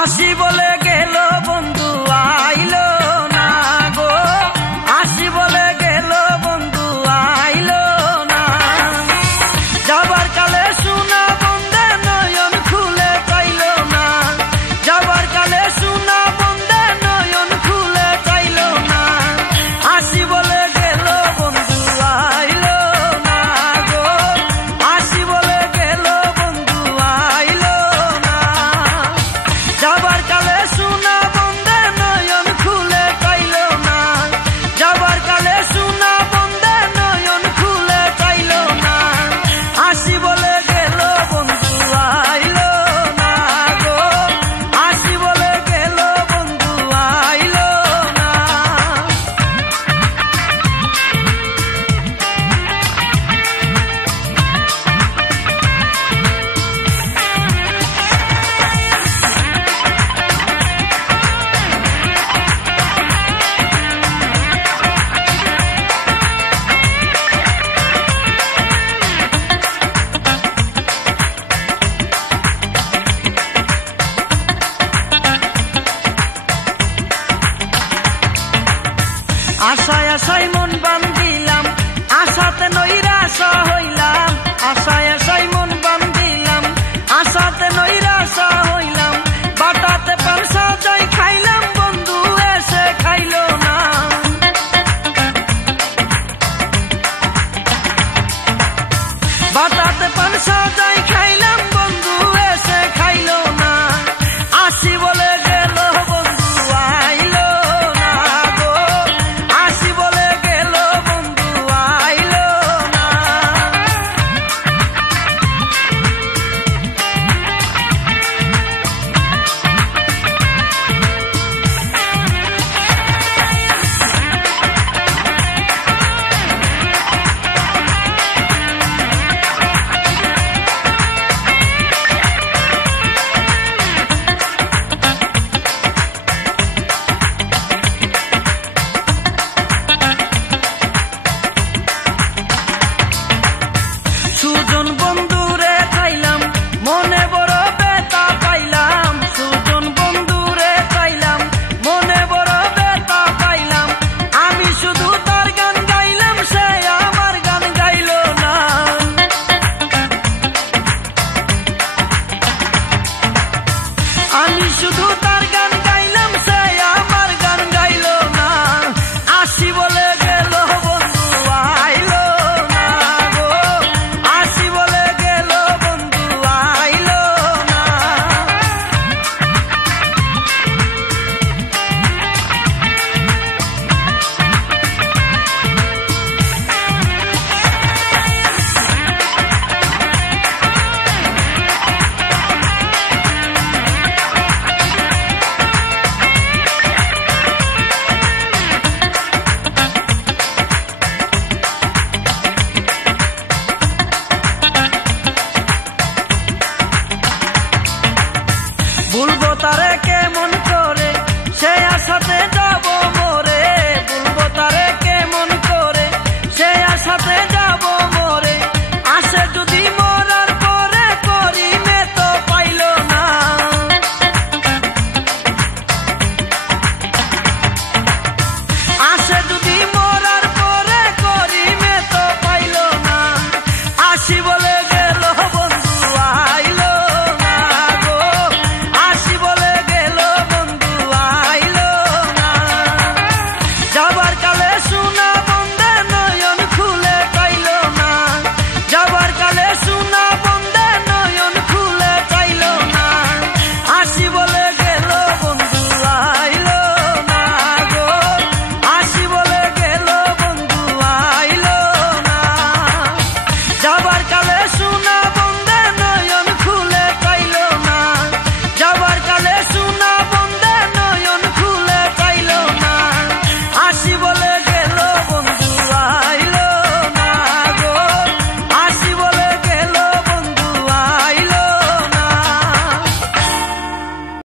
আসি বলে গেল বন্ধু আইলো না গো, আসি বলে গেল বন্ধু আইলো না। যাবার কালে সোনা বন্ধে নয়ন খুলে চাইলো না, যাবার কালে সোনা বন্ধে নয়ন খুলে চাইলো না। আসি বলে গেল বন্ধু আইলো না গো, আসি বলে গেল বন্ধু আইলো না। যাবার কালে সোনা বন্ধে নয়ন খুলে চাইলো না, যাবার কালে সোনা বন্ধে নয়ন খুলে চাইলো না। আসি বলে গেল বন্ধু আইলো না গো, আসি বলে গেল বন্ধু আইলো না। আশায় আশায় মন বান্ধিলাম, আশাতে নৈরাশ হইলাম, আশায় আশায় মন বান্ধিলাম, আশাতে নৈরাশ হইলাম। বাটাতে পান সাজাই খাইলাম বন্ধু এসে খাইলো না, বাটাতে পান সাজাই খাইলাম বন্ধু এসে খাইলো না। আসি বলে গেল বন্ধু আইলো না গো, আসি বলে গেল বন্ধু আইলো না। সুজন বন্ধুরে পাইলাম মনে বড় ব্যথা পাইলাম, সুজন বন্ধুরে পাইলাম মনে বড় ব্যথা পাইলাম। আমি শুধু তার গান গাইলাম, সে আমার গান গাইলো না। আমি শুধু তার গান গাইলাম, সে আমার গান গাইলো না। আসি বলে গেল বন্ধু আইলো না গো, আসি বলে গেল বন্ধু আইলো না। ভুলব